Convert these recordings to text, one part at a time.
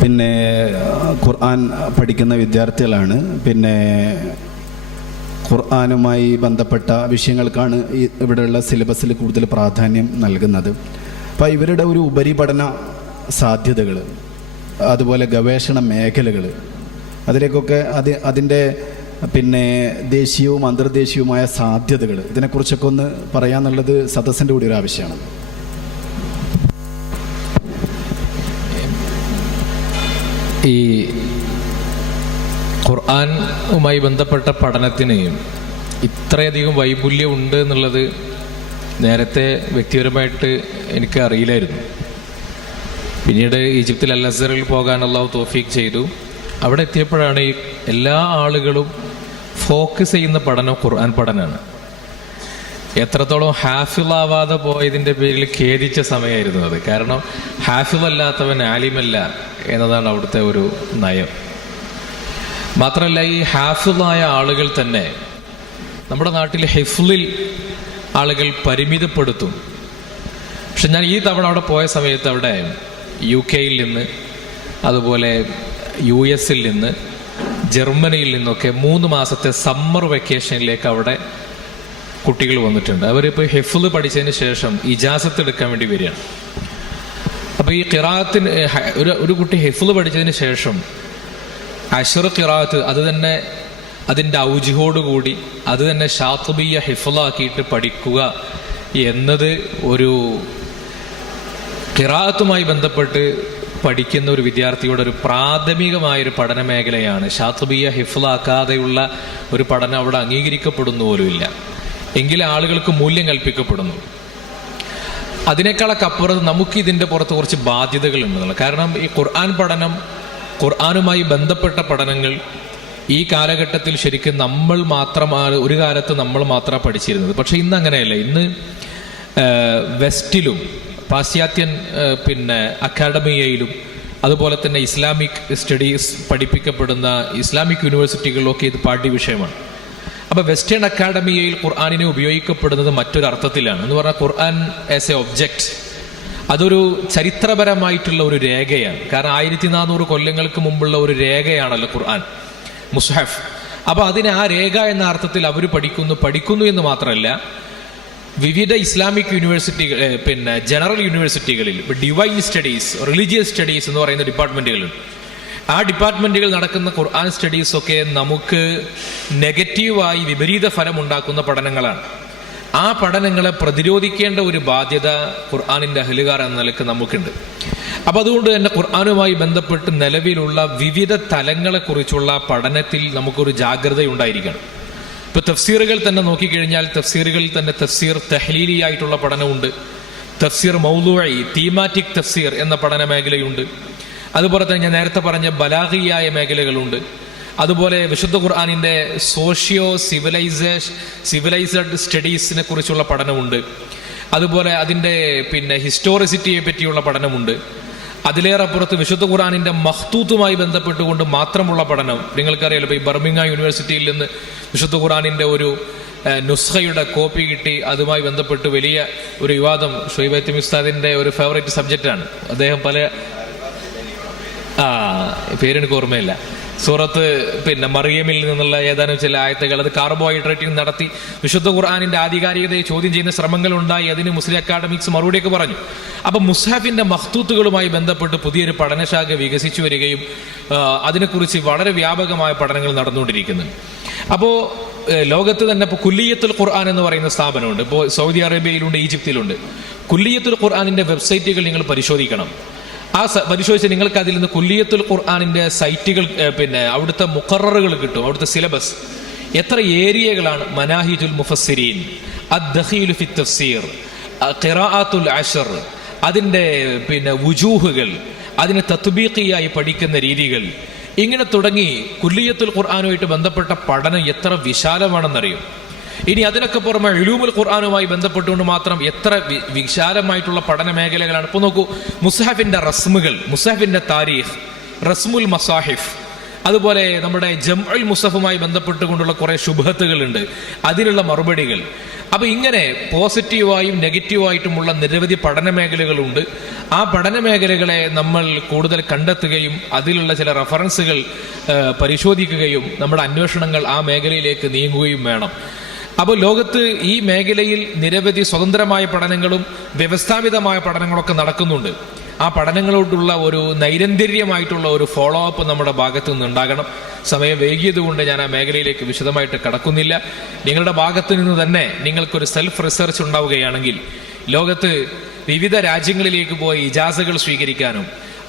പിന്നെ ഖുർആൻ പഠിക്കുന്ന വിദ്യാർത്ഥികളാണ്. പിന്നെ ഖുർആനുമായി ബന്ധപ്പെട്ട വിഷയങ്ങൾക്കാണ് ഇവിടെയുള്ള സിലബസിൽ കൂടുതൽ പ്രാധാന്യം നൽകുന്നത്. അപ്പോൾ ഇവരുടെ ഒരു ഉപരിപഠന സാധ്യതകൾ, അതുപോലെ ഗവേഷണ മേഖലകൾ, അതിലേക്കൊക്കെ അതിൻ്റെ പിന്നെ ദേശീയവും അന്തർദേശീയവുമായ സാധ്യതകൾ, ഇതിനെക്കുറിച്ചൊക്കെ ഒന്ന് പറയാന്നുള്ളത് സദസ്സിൻ്റെ കൂടി ഒരു ആവശ്യമാണ്. ഈ ഖുർആനുമായി ബന്ധപ്പെട്ട പഠനത്തിന് ഇത്രയധികം വൈപുല്യം ഉണ്ട് എന്നുള്ളത് നേരത്തെ വ്യക്തിപരമായിട്ട് എനിക്ക് അറിയില്ലായിരുന്നു. പിന്നീട് ഈജിപ്തിൽ അൽ അസ്ഹറിൽ പോകാൻ അള്ളാഹു തൗഫീഖ് ചെയ്തു. അവിടെ എത്തിയപ്പോഴാണ് ഈ എല്ലാ ആളുകളും ഫോക്കസ് ചെയ്യുന്ന പഠനം ഖുർആൻ പഠനമാണ്. എത്രത്തോളം ഹാഫിളാവാതെ പോയതിൻ്റെ പേരിൽ ഖേദിച്ച സമയമായിരുന്നു അത്. കാരണം ഹാഫിളല്ലാത്തവൻ ആലിമല്ല എന്നതാണ് അവിടുത്തെ ഒരു നയം. മാത്രമല്ല, ഈ ഹാഫിളായ ആളുകൾ തന്നെ നമ്മുടെ നാട്ടിൽ ഹിഫ്ലിൽ ആളുകൾ പരിമിതപ്പെടുത്തും. പക്ഷെ ഞാൻ ഈ തവണ അവിടെ പോയ സമയത്ത് അവിടെ UK നിന്ന്, അതുപോലെ US നിന്ന്, ജർമ്മനിയിൽ നിന്നൊക്കെ 3 മാസത്തെ സമ്മർ വെക്കേഷനിലേക്ക് അവിടെ കുട്ടികൾ വന്നിട്ടുണ്ട്. അവരിപ്പോൾ ഹിഫ്ള് പഠിച്ചതിന് ശേഷം ഇജാസത്ത് എടുക്കാൻ വേണ്ടി വരികയാണ്. അപ്പോൾ ഈ ഖിറാഅത്തിന് ഒരു കുട്ടി ഹിഫ്ള് പഠിച്ചതിന് ശേഷം അശ്ർ ഖിറാഅത്ത് അത് തന്നെ അതിൻ്റെ ഔജിഹോടുകൂടി അത് തന്നെ ഷാത്ബിയ്യ ഹിഫ്ളാക്കിയിട്ട് പഠിക്കുക എന്നത് ഒരു ഖിറാഅത്തുമായി ബന്ധപ്പെട്ട് പഠിക്കുന്ന ഒരു വിദ്യാർത്ഥിയുടെ ഒരു പ്രാഥമികമായൊരു പഠന മേഖലയാണ്. ഷാത്ബിയ്യ ഹിഫ്ളാക്കാതെയുള്ള ഒരു പഠനം അവിടെ അംഗീകരിക്കപ്പെടുന്നു പോലുമില്ല. എങ്കിലും ആളുകൾക്ക് മൂല്യം കൽപ്പിക്കപ്പെടുന്നു. അതിനേക്കാളൊക്കെ അപ്പുറത്ത് നമുക്ക് ഇതിൻ്റെ പുറത്ത് കുറച്ച് ബാധ്യതകളുണ്ടെന്നുള്ള. കാരണം ഈ ഖുർആൻ പഠനം, ഖുർആനുമായി ബന്ധപ്പെട്ട പഠനങ്ങൾ ഈ കാലഘട്ടത്തിൽ ശരിക്കും നമ്മൾ മാത്രമാണ്, ഒരു കാലത്ത് നമ്മൾ മാത്രമാണ് പഠിച്ചിരുന്നത്. പക്ഷെ ഇന്ന് അങ്ങനെയല്ല. ഇന്ന് വെസ്റ്റിലും പാശ്ചാത്യൻ പിന്നെ അക്കാഡമിയയിലും അതുപോലെ തന്നെ ഇസ്ലാമിക് സ്റ്റഡീസ് പഠിപ്പിക്കപ്പെടുന്ന ഇസ്ലാമിക് യൂണിവേഴ്സിറ്റികളിലൊക്കെ ഇത് പാഠ്യവിഷയമാണ്. അപ്പോൾ വെസ്റ്റേൺ അക്കാഡമിയയിൽ ഖുർആനിനെ ഉപയോഗിക്കപ്പെടുന്നത് മറ്റൊരർത്ഥത്തിലാണ്. എന്ന് പറഞ്ഞാൽ ഖുർആൻ ആസ് എ ഒബ്ജക്റ്റ് അതൊരു ചരിത്രപരമായിട്ടുള്ള ഒരു രേഖയാണ്. കാരണം 1400 കൊല്ലങ്ങൾക്ക് മുമ്പുള്ള ഒരു രേഖയാണല്ലോ ഖുർആൻ, മുസ്ഹഫ്. അപ്പോൾ അതിനെ ആ രേഖ എന്ന അർത്ഥത്തിൽ അവർ പഠിക്കുന്നു എന്ന് മാത്രമല്ല, വിവിധ ഇസ്ലാമിക് യൂണിവേഴ്സിറ്റികൾ, പിന്നെ ജനറൽ യൂണിവേഴ്സിറ്റികളിൽ ഡിവൈൻ സ്റ്റഡീസ്, റിലീജിയസ് സ്റ്റഡീസ് എന്ന് പറയുന്ന ഡിപ്പാർട്ട്മെന്റുകളുണ്ട്. ആ ഡിപ്പാർട്ട്മെന്റുകൾ നടക്കുന്ന ഖുർആൻ സ്റ്റഡീസൊക്കെ നമുക്ക് നെഗറ്റീവായി വിപരീത ഫലം ഉണ്ടാക്കുന്ന പഠനങ്ങളാണ്. ആ പഠനങ്ങളെ പ്രതിരോധിക്കേണ്ട ഒരു ബാധ്യത ഖുർആനിൻ്റെ അഹ്ലുകാർ എന്ന നിലക്ക് നമുക്കുണ്ട്. അപ്പം അതുകൊണ്ട് തന്നെ ഖുർആനുമായി ബന്ധപ്പെട്ട് നിലവിലുള്ള വിവിധ തലങ്ങളെക്കുറിച്ചുള്ള പഠനത്തിൽ നമുക്കൊരു ജാഗ്രതയുണ്ടായിരിക്കണം. ഇപ്പോൾ തഫ്സീറുകൾ തന്നെ നോക്കിക്കഴിഞ്ഞാൽ തഫ്സീറുകളിൽ തന്നെ തഫ്സീർ തഹ്ലീലി ആയിട്ടുള്ള പഠനമുണ്ട്, തഫ്സീർ മൗദൂഇ തീമാറ്റിക് തഫ്സീർ എന്ന പഠന മേഖലയുണ്ട്. അതുപോലെ തന്നെ ഞാൻ നേരത്തെ പറഞ്ഞ ബലാഗിയായ മേഖലകളുണ്ട്. അതുപോലെ വിശുദ്ധ ഖുർആനിൻ്റെ സോഷ്യോ സിവിലൈസ്ഡ് സ്റ്റഡീസിനെ കുറിച്ചുള്ള പഠനമുണ്ട്. അതുപോലെ അതിൻ്റെ പിന്നെ ഹിസ്റ്റോറിസിറ്റിയെ പറ്റിയുള്ള പഠനമുണ്ട്. അതിലേറെ അപ്പുറത്ത് വിശുദ്ധ ഖുർആനിൻ്റെ മഖ്തൂത്തുമായി ബന്ധപ്പെട്ടുകൊണ്ട് മാത്രമുള്ള പഠനം. നിങ്ങൾക്കറിയാലോ, ഇപ്പോൾ ഈ ബർമിംഗാം യൂണിവേഴ്സിറ്റിയിൽ നിന്ന് വിശുദ്ധ ഖുർആനിൻ്റെ ഒരു നുസ്ഖയുടെ കോപ്പി കിട്ടി. അതുമായി ബന്ധപ്പെട്ട് വലിയ ഒരു വിവാദം. ഷുഐബ് ഉസ്താദിൻ്റെ ഒരു ഫേവറേറ്റ് സബ്ജക്റ്റാണ്. അദ്ദേഹം പല പേരെനിക്ക് ഓർമ്മയില്ല, സൂറത്ത് പിന്നെ മറിയമിൽ നിന്നുള്ള ഏതാനും ചില ആയത്തുകൾ അത് കാർബോഹൈഡ്രേറ്റിംഗ് നടത്തി വിശുദ്ധ ഖുർആനിന്റെ ആധികാരികതയെ ചോദ്യം ചെയ്യുന്ന ശ്രമങ്ങൾ ഉണ്ടായി. അതിന് മുസ്ലിം അക്കാഡമിക്സ് മറുപടിയൊക്കെ പറഞ്ഞു. അപ്പം മുസ്ഹഫിന്റെ മഖ്തൂത്തുകളുമായി ബന്ധപ്പെട്ട് പുതിയൊരു പഠനശാഖ വികസിച്ചു വരികയും അതിനെക്കുറിച്ച് വളരെ വ്യാപകമായ പഠനങ്ങൾ നടന്നുകൊണ്ടിരിക്കുന്നുണ്ട്. അപ്പോൾ ലോകത്ത് തന്നെ ഇപ്പോൾ കുല്ലിയത്തുൽ ഖുർആൻ എന്ന് പറയുന്ന സ്ഥാപനമുണ്ട്. ഇപ്പോൾ സൗദി അറേബ്യയിലുണ്ട്, ഈജിപ്തിലുണ്ട്. കുല്ലിയത്തുൽ ഖുർആനിന്റെ വെബ്സൈറ്റുകൾ നിങ്ങൾ പരിശോധിക്കണം. പരിശോധിച്ച് നിങ്ങൾക്ക് അതിൽ നിന്ന് കുല്ലിയത്തുൽ ഖുർആനിന്റെ സൈറ്റുകൾ, പിന്നെ അവിടുത്തെ മുഖററുകൾ കിട്ടും, അവിടുത്തെ സിലബസ്. എത്ര ഏരിയകളാണ്? മനാഹിജുൽ മുഫസ്സിരീൻ, അദ്ദഖീലു ഫി തഫ്സീർ, ഖിറാഅത്തുൽ അശ്ർ, അതിൻ്റെ പിന്നെ വുജൂഹുകൾ, അതിനെ തത്ബീഖിയായി പഠിക്കുന്ന രീതികൾ, ഇങ്ങനെ തുടങ്ങി കുല്ലിയത്തുൽ ഖുർആനുമായിട്ട് ബന്ധപ്പെട്ട പഠനം എത്ര വിശാലമാണെന്നറിയും. ഇനി അതിനൊക്കെ പുറമെ ഉലൂമുൽ ഖുർആനുമായി ബന്ധപ്പെട്ടുകൊണ്ട് മാത്രം എത്ര വിശാലമായിട്ടുള്ള പഠന മേഖലകളാണ്. ഇപ്പോൾ നോക്കൂ, മുസ്ഹഫിന്റെ റസ്മുകൾ, മുസ്ഹഫിന്റെ താരീഖ്, റസ്മുൽ മസാഹിഫ്, അതുപോലെ നമ്മുടെ ജംഉൽ മുസഫുമായി ബന്ധപ്പെട്ടുകൊണ്ടുള്ള കുറെ ശുഭത്തുകളുണ്ട്, അതിനുള്ള മറുപടികൾ. അപ്പൊ ഇങ്ങനെ പോസിറ്റീവായും നെഗറ്റീവായിട്ടുമുള്ള നിരവധി പഠന മേഖലകളുണ്ട്. ആ പഠന മേഖലകളെ നമ്മൾ കൂടുതൽ കണ്ടെത്തുകയും അതിലുള്ള ചില റഫറൻസുകൾ പരിശോധിക്കുകയും നമ്മുടെ അന്വേഷണങ്ങൾ ആ മേഖലയിലേക്ക് നീങ്ങുകയും വേണം. അപ്പോൾ ലോകത്ത് ഈ മേഖലയിൽ നിരവധി സ്വതന്ത്രമായ പഠനങ്ങളും വ്യവസ്ഥാപിതമായ പഠനങ്ങളൊക്കെ നടക്കുന്നുണ്ട്. ആ പഠനങ്ങളോടുള്ള ഒരു നൈരന്തര്യമായിട്ടുള്ള ഒരു ഫോളോ അപ്പ് നമ്മുടെ ഭാഗത്തു നിന്ന് ഉണ്ടാകണം. സമയം വൈകിയതുകൊണ്ട് ഞാൻ ആ മേഖലയിലേക്ക് വിശദമായിട്ട് കടക്കുന്നില്ല. നിങ്ങളുടെ ഭാഗത്തു നിന്ന് തന്നെ നിങ്ങൾക്കൊരു സെൽഫ് റിസർച്ച് ഉണ്ടാവുകയാണെങ്കിൽ ലോകത്ത് വിവിധ രാജ്യങ്ങളിലേക്ക് പോയി ഇജാസകൾ സ്വീകരിക്കാനും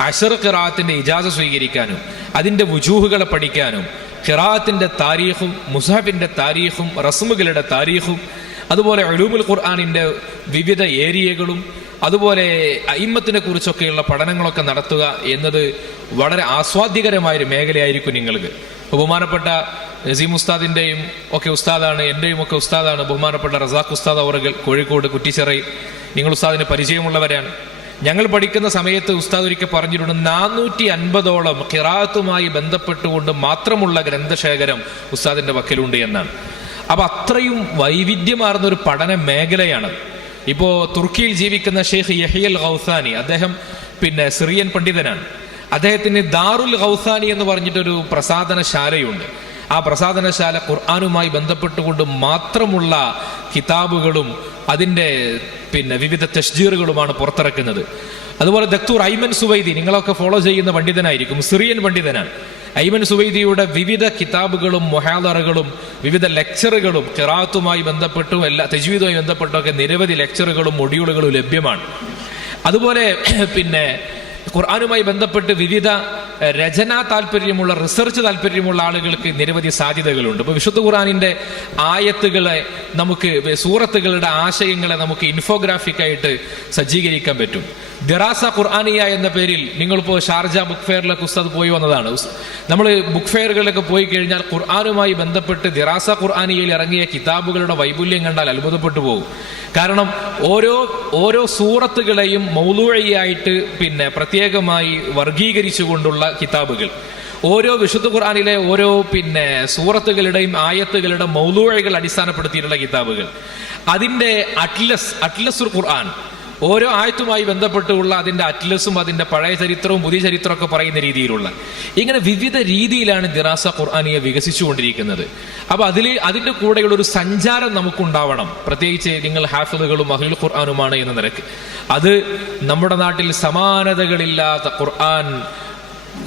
അശർ ഖിറാഅത്തിന്റെ ഇജാസ സ്വീകരിക്കാനും അതിന്റെ വുജൂഹുകളെ പഠിക്കാനും ഖിറാഅത്തിന്റെ താരീഖും മുസ്ഹഫിന്റെ താരീഖും റസ്മുകളുടെ താരീഖും അതുപോലെ ഉലൂമുൽ ഖുർആനിന്റെ വിവിധ ഏരിയകളും അതുപോലെ അയിമ്മത്തിനെ കുറിച്ചൊക്കെയുള്ള പഠനങ്ങളൊക്കെ നടത്തുക എന്നത് വളരെ ആസ്വാദ്യകരമായൊരു മേഖലയായിരിക്കും നിങ്ങൾക്ക്. ബഹുമാനപ്പെട്ട നസീം ഉസ്താദിന്റെയും ഒക്കെ ഉസ്താദാണ്, എന്റെയും ഒക്കെ ഉസ്താദാണ് ബഹുമാനപ്പെട്ട റസാഖ് ഉസ്താദ് അവറുകൾ, കോഴിക്കോട് കുറ്റിച്ചിറയിൽ. നിങ്ങൾ ഉസ്താദിന് പരിചയമുള്ളവരാണ്. ഞങ്ങൾ പഠിക്കുന്ന സമയത്ത് ഉസ്താദ് ഒരിക്കൽ പറഞ്ഞിട്ടുണ്ട് 450ഓളം ഖിറാഅത്തുമായി ബന്ധപ്പെട്ടുകൊണ്ട് മാത്രമുള്ള ഗ്രന്ഥശേഖരം ഉസ്താദിന്റെ വക്കലുണ്ട് എന്നാണ്. അപ്പൊ അത്രയും വൈവിധ്യമാർന്ന ഒരു പഠന മേഖലയാണ്. ഇപ്പോ തുർക്കിയിൽ ജീവിക്കുന്ന ഷെയ്ഖ് യഹിയൽ ഗൗസാനി, അദ്ദേഹം സിറിയൻ പണ്ഡിതനാണ്. അദ്ദേഹത്തിന് ദാറുൽ ഗൗസാനി എന്ന് പറഞ്ഞിട്ടൊരു പ്രസാധനശാലയുണ്ട്. ആ പ്രസാധനശാല ഖുർആനുമായി ബന്ധപ്പെട്ടുകൊണ്ട് മാത്രമുള്ള കിതാബുകളും അതിന്റെ വിവിധ തശ്ജീറുകളുമാണ് പുറത്തിറക്കുന്നത്. അതുപോലെ ദക്തൂർ ഐമൻ സുവൈദി, നിങ്ങളൊക്കെ ഫോളോ ചെയ്യുന്ന പണ്ഡിതനായിരിക്കും, സിറിയൻ പണ്ഡിതനാണ്. ഐമൻ സുവൈദിയുടെ വിവിധ കിതാബുകളും മുഹാദറകളും വിവിധ ലെക്ചറുകളും ഖിറാഅത്തുമായി ബന്ധപ്പെട്ടും തജ്വീദുമായി ബന്ധപ്പെട്ടൊക്കെ നിരവധി ലെക്ചറുകളും മൊഡ്യൂളുകളും ലഭ്യമാണ്. അതുപോലെ ഖുർആനുമായി ബന്ധപ്പെട്ട് വിവിധ രചനാ താല്പര്യമുള്ള റിസർച്ച് താല്പര്യമുള്ള ആളുകൾക്ക് നിരവധി സാധ്യതകളുണ്ട്. ഇപ്പൊ വിശുദ്ധ ഖുർആനിന്റെ ആയത്തുകളെ നമുക്ക്, സൂറത്തുകളുടെ ആശയങ്ങളെ നമുക്ക് ഇൻഫോഗ്രാഫിക്കായിട്ട് സജ്ജീകരിക്കാൻ പറ്റും. ദിറാസ ഖുർആനിയ എന്ന പേരിൽ നിങ്ങളിപ്പോൾ ഷാർജ ബുക്ക് ഫെയറിലൊക്കെ ഉസ്താദ് പോയി വന്നതാണ്. നമ്മൾ ബുക്ക് ഫെയറുകളിലൊക്കെ പോയി കഴിഞ്ഞാൽ ഖുർആനുമായി ബന്ധപ്പെട്ട് ദിറാസ ഖുർആനിയയിൽ ഇറങ്ങിയ കിതാബുകളുടെ വൈപുല്യം കണ്ടാൽ അത്ഭുതപ്പെട്ടു പോകും. കാരണം ഓരോ സൂറത്തുകളെയും മൗലൂഇയായിട്ട് പ്രത്യേകമായി വർഗീകരിച്ചുകൊണ്ടുള്ള കിതാബുകൾ, ഓരോ വിശുദ്ധ ഖുർആനിലെ ഓരോ സൂറത്തുകളുടെയും ആയത്തുകളുടെ മൗലൂഇകൾ അടിസ്ഥാനപ്പെടുത്തിയിട്ടുള്ള കിതാബുകൾ, അതിന്റെ അറ്റ്ലസുൽ ഖുർആൻ, ഓരോ ആയത്തുമായി ബന്ധപ്പെട്ടുള്ള അതിന്റെ അറ്റ്ലസും അതിന്റെ പഴയ ചരിത്രവും പുതിയ ചരിത്രവും ഒക്കെ പറയുന്ന രീതിയിലുള്ള, ഇങ്ങനെ വിവിധ രീതിയിലാണ് ദിറാസ ഖുർആനിയ വികസിച്ചുകൊണ്ടിരിക്കുന്നത്. അപ്പൊ അതിന്റെ കൂടെയുള്ള ഒരു സഞ്ചാരം നമുക്കുണ്ടാവണം. പ്രത്യേകിച്ച് നിങ്ങൾ ഹാഫിളുകളും അഹ്ലുൽ ഖുർആനുമാണ് എന്ന നിലക്ക് അത് നമ്മുടെ നാട്ടിൽ സമാനതകളില്ലാത്ത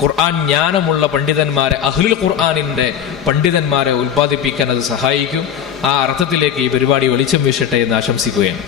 ഖുർആൻ ജ്ഞാനമുള്ള പണ്ഡിതന്മാരെ, അഹ്ലുൽ ഖുർആനിന്റെ പണ്ഡിതന്മാരെ ഉൽപ്പാദിപ്പിക്കാൻ അത് സഹായിക്കും. ആ അർത്ഥത്തിലേക്ക് ഈ പരിപാടി വെളിച്ചം വീശട്ടെ എന്ന് ആശംസിക്കുകയാണ്.